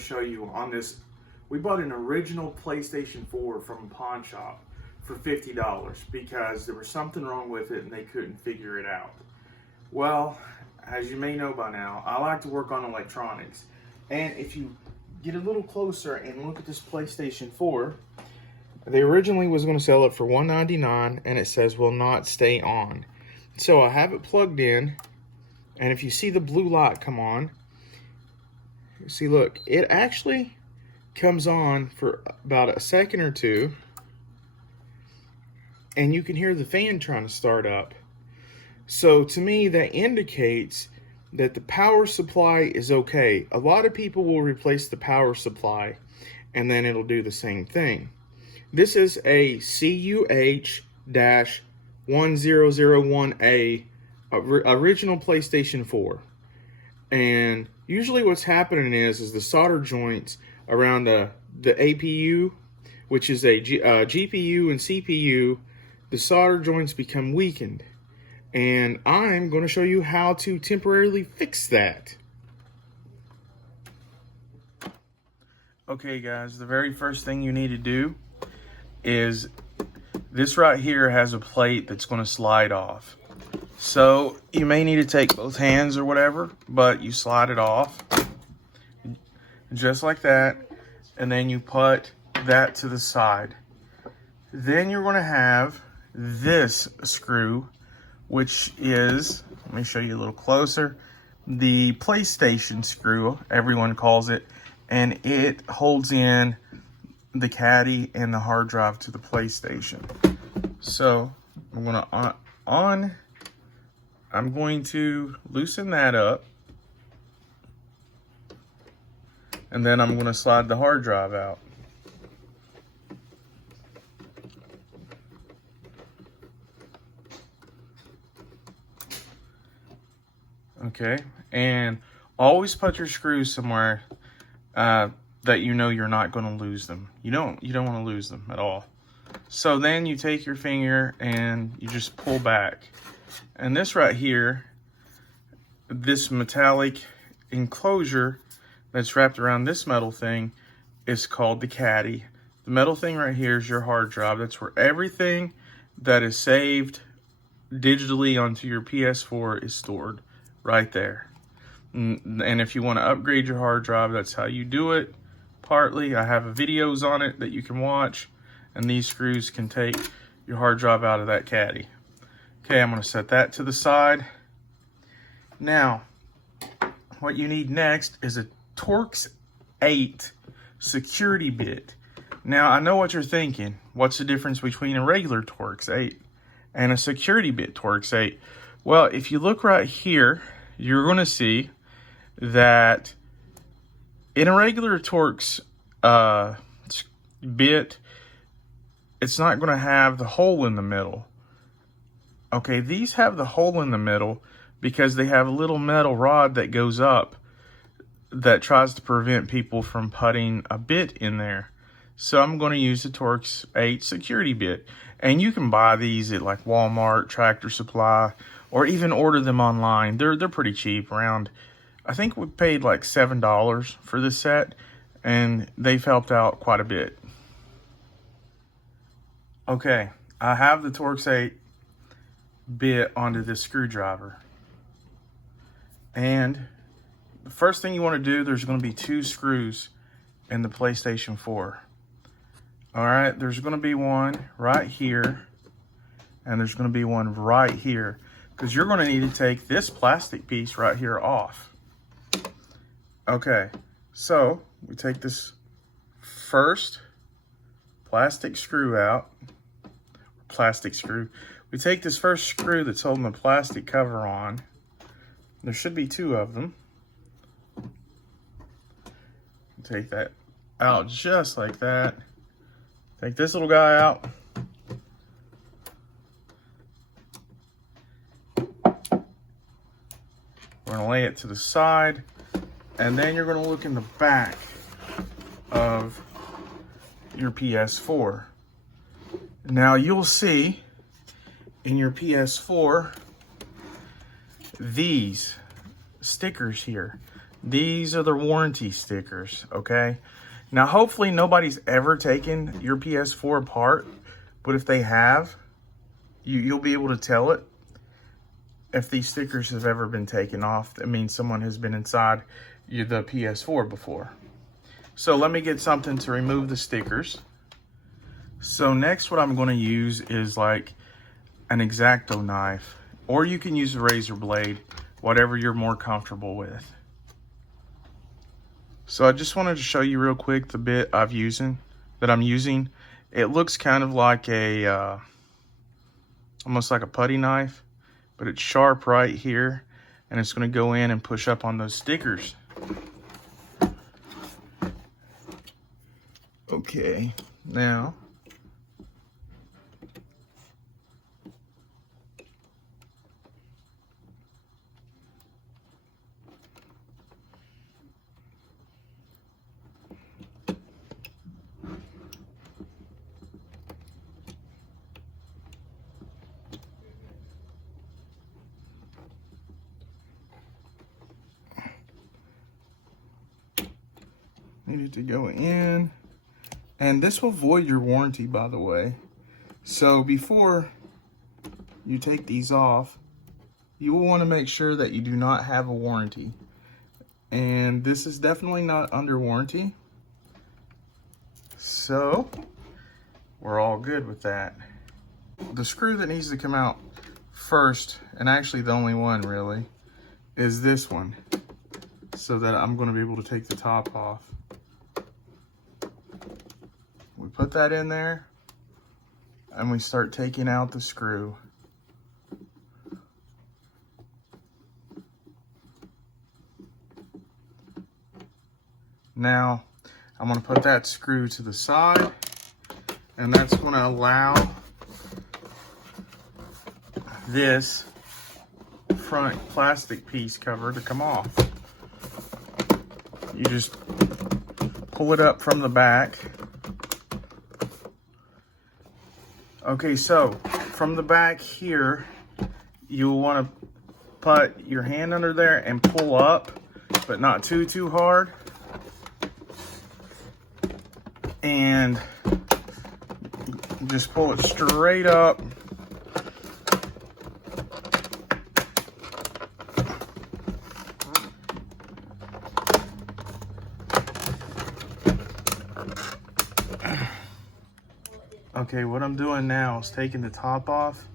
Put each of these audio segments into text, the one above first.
to show you on this. We bought an original PlayStation 4 from a pawn shop for $50 because there was something wrong with it and they couldn't figure it out. Well, as you may know by now, I like to work on electronics. And if you get a little closer and look at this PlayStation 4, they originally was going to sell it for $199 and it says will not stay on. So I have it plugged in, and if you see the blue light come on, see, look, it actually comes on for about a second or two, and you can hear the fan trying to start up. So to me, that indicates that the power supply is okay. A lot of people will replace the power supply and then it'll do the same thing. This is a CUH-1001A original PlayStation 4. And usually what's happening is the solder joints around the APU, which is a GPU and CPU, the solder joints become weakened. And I'm going to show you how to temporarily fix that. Okay guys, the very first thing you need to do is this right here has a plate that's going to slide off. So you may need to take both hands or whatever, but you slide it off just like that, and then you put that to the side. Then you're going to have this screw, which is, let me show you a little closer, the PlayStation screw, everyone calls it, and it holds in the caddy and the hard drive to the PlayStation. So I'm going to loosen that up, and then I'm going to slide the hard drive out. Okay, and always put your screws somewhere that you know you're not going to lose them. You don't want to lose them at all. So then you take your finger and you just pull back. And this right here, this metallic enclosure that's wrapped around this metal thing is called the caddy. The metal thing right here is your hard drive. That's where everything that is saved digitally onto your PS4 is stored right there. And if you want to upgrade your hard drive, that's how you do it. Partly, I have videos on it that you can watch, and these screws can take your hard drive out of that caddy. Okay, I'm going to set that to the side. Now, what you need next is a Torx 8 security bit. Now, I know what you're thinking. What's the difference between a regular Torx 8 and a security bit Torx 8? Well, if you look right here, you're going to see that in a regular Torx bit, it's not going to have the hole in the middle. Okay, these have the hole in the middle because they have a little metal rod that goes up that tries to prevent people from putting a bit in there. So I'm going to use the Torx 8 security bit. And you can buy these at like Walmart, Tractor Supply, or even order them online. They're pretty cheap, around, I think we paid like $7 for this set, and they've helped out quite a bit. Okay, I have the Torx 8 bit onto this screwdriver. And the first thing you want to do, there's going to be 2 screws in the PlayStation 4. All right, there's going to be one right here, and there's going to be one right here, because you're going to need to take this plastic piece right here off. Okay, so we take this first plastic screw out. We take this first screw that's holding the plastic cover on. There should be 2 of them. Take that out just like that. Take this little guy out. We're going to lay it to the side, and then you're going to look in the back of your PS4. Now you'll see in your PS4 these stickers here. These are the warranty stickers, okay? Now, hopefully nobody's ever taken your PS4 apart, but if they have, you'll be able to tell it. If these stickers have ever been taken off, that means someone has been inside the PS4 before. So let me get something to remove the stickers. So next what I'm going to use is like an X-Acto knife, or you can use a razor blade, whatever you're more comfortable with. So I just wanted to show you real quick the bit I'm using. It looks kind of like a, almost like a putty knife, but it's sharp right here, and it's going to go in and push up on those stickers. Okay, now needed to go in, and this will void your warranty, by the way. So before you take these off, you will want to make sure that you do not have a warranty, and this is definitely not under warranty, so we're all good with that. The screw that needs to come out first, and actually the only one really, is this one, so that I'm going to be able to take the top off. We put that in there, and we start taking out the screw. Now, I'm going to put that screw to the side, and that's going to allow this front plastic piece cover to come off. You just pull it up from the back. Okay, so from the back here, you'll want to put your hand under there and pull up, but not too hard. And just pull it straight up. Okay, what I'm doing now is taking the top off,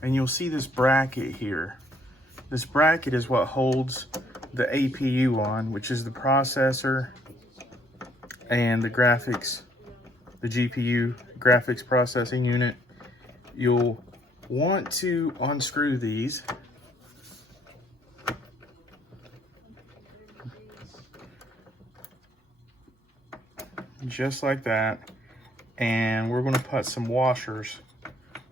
and you'll see this bracket here. This bracket is what holds the APU on, which is the processor and the graphics, the GPU, graphics processing unit. You'll want to unscrew these. Just like that. And we're going to put some washers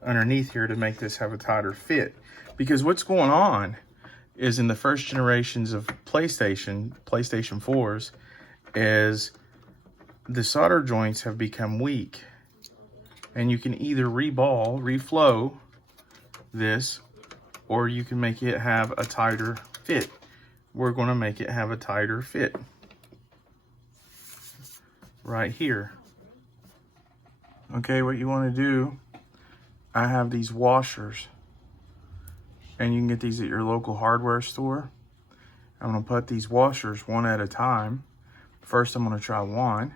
underneath here to make this have a tighter fit. Because what's going on is in the first generations of PlayStation 4s, is the solder joints have become weak. And you can either reflow this, or you can make it have a tighter fit. We're going to make it have a tighter fit right here. Okay, what you want to do, I have these washers, and you can get these at your local hardware store. I'm going to put these washers one at a time. First, I'm going to try one,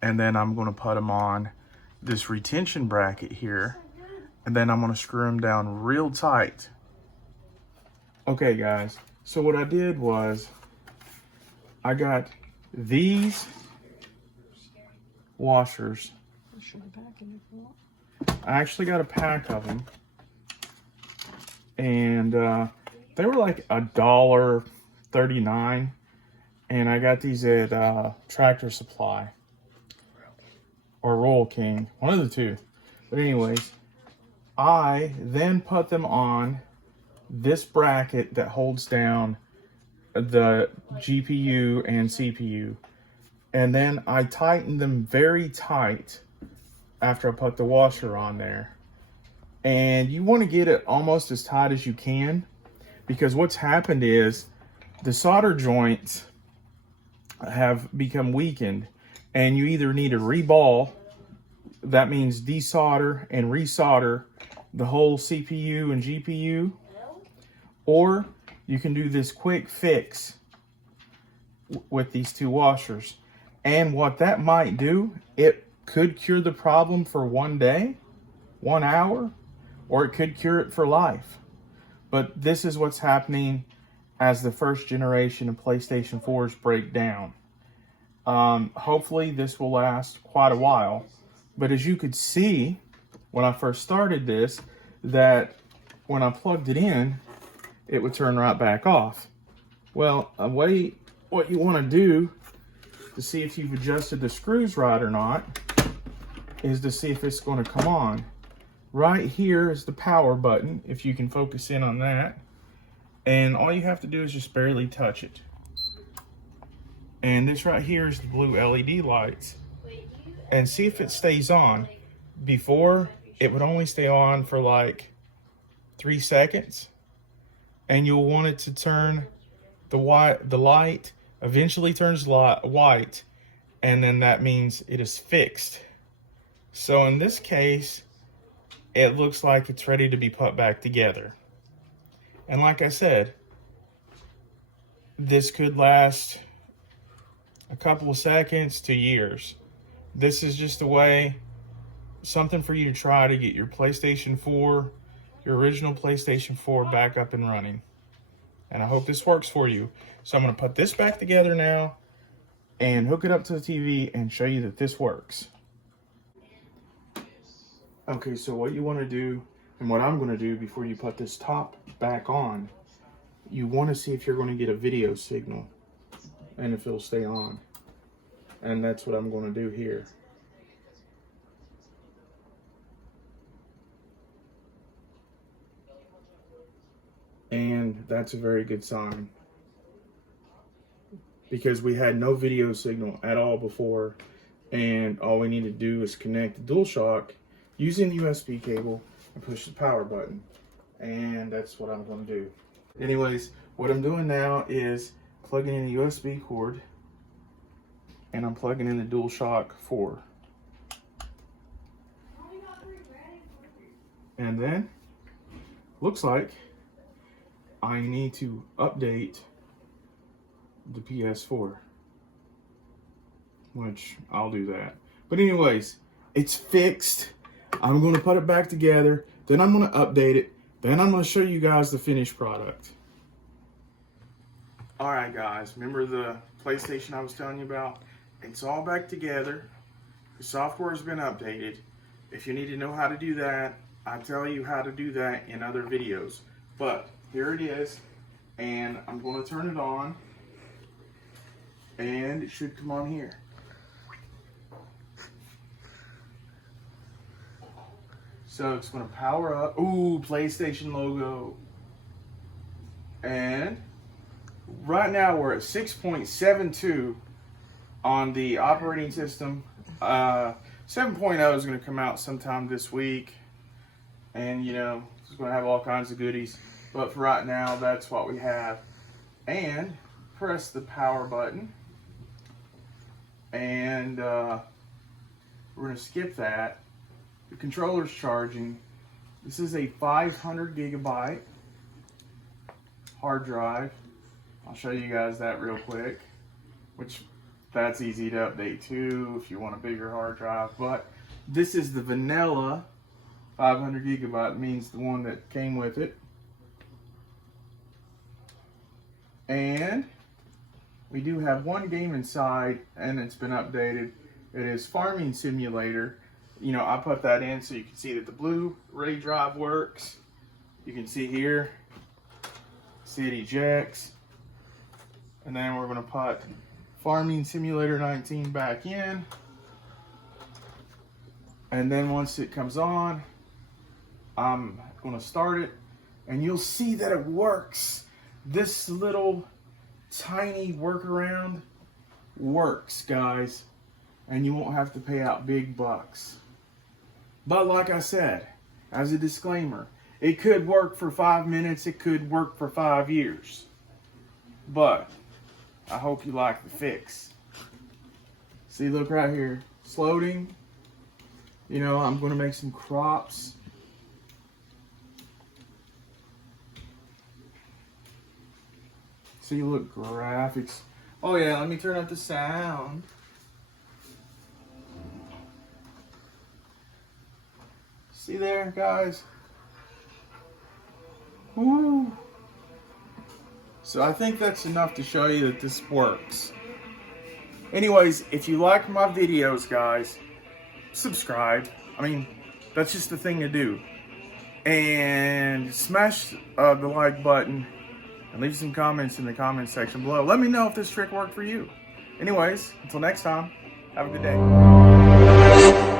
and then I'm going to put them on this retention bracket here, and then I'm going to screw them down real tight. Okay, guys, so what I did was I got these washers. I actually got a pack of them, and they were like $1.39, and I got these at Tractor Supply or Royal King, one of the two. But anyways, I then put them on this bracket that holds down the GPU and CPU, and then I tightened them very tight after I put the washer on there. And you want to get it almost as tight as you can, because what's happened is the solder joints have become weakened, and you either need to reball, that means desolder and resolder the whole CPU and GPU, or you can do this quick fix with these two washers. And what that might do, it could cure the problem for 1 day, 1 hour, or it could cure it for life. But this is what's happening as the first generation of PlayStation 4s break down. Hopefully this will last quite a while. But as you could see when I first started this, that when I plugged it in, it would turn right back off. Well, what you want to do to see if you've adjusted the screws right or not is to see if it's going to come on. Right here is the power button, if you can focus in on that. And all you have to do is just barely touch it. And this right here is the blue LED lights. And see if it stays on. Before, it would only stay on for like 3 seconds. And you'll want it to turn the light eventually turns white, and then that means it is fixed. So in this case, it looks like it's ready to be put back together. And like I said, this could last a couple of seconds to years. This is just a way, something for you to try to get your PlayStation 4, your original PlayStation 4 back up and running. And I hope this works for you. So I'm going to put this back together now and hook it up to the TV and show you that this works. Okay, so what you want to do, and what I'm going to do before you put this top back on, you want to see if you're going to get a video signal and if it'll stay on. And that's what I'm going to do here. And that's a very good sign, because we had no video signal at all before, and all we need to do is connect the DualShock using the USB cable and push the power button. And that's what I'm going to do. Anyways, what I'm doing now is plugging in the USB cord, and I'm plugging in the DualShock 4. And then, looks like I need to update the PS4, which I'll do that. But anyways, it's fixed. I'm going to put it back together, then I'm going to update it, then I'm going to show you guys the finished product. Alright guys, remember the PlayStation I was telling you about? It's all back together. The software has been updated. If you need to know how to do that, I tell you how to do that in other videos. But here it is, and I'm going to turn it on, and it should come on here. So it's going to power up. Ooh, PlayStation logo. And right now we're at 6.72 on the operating system. 7.0 is going to come out sometime this week, and you know, it's going to have all kinds of goodies. But for right now, that's what we have. And press the power button. And we're going to skip that. The controller's charging. This is a 500 gigabyte hard drive. I'll show you guys that real quick. Which, that's easy to update too if you want a bigger hard drive. But this is the vanilla 500 gigabyte, means the one that came with it. And we do have one game inside, and it's been updated. It is Farming Simulator. You know, I put that in so you can see that the Blu-ray drive works. You can see here, see it ejects. And then we're going to put Farming Simulator 19 back in. And then once it comes on, I'm going to start it, and you'll see that it works. This little tiny workaround works, guys, and you won't have to pay out big bucks. But like I said, as a disclaimer, it could work for 5 minutes, it could work for 5 years. But I hope you like the fix. See, look right here. It's loading. You know, I'm going to make some crops. See, look, graphics. Oh yeah, let me turn up the sound. See there, guys? Woo! So I think that's enough to show you that this works. Anyways, if you like my videos, guys, subscribe. I mean, that's just the thing to do. And smash the like button and leave some comments in the comment section below. Let me know if this trick worked for you. Anyways, until next time, have a good day.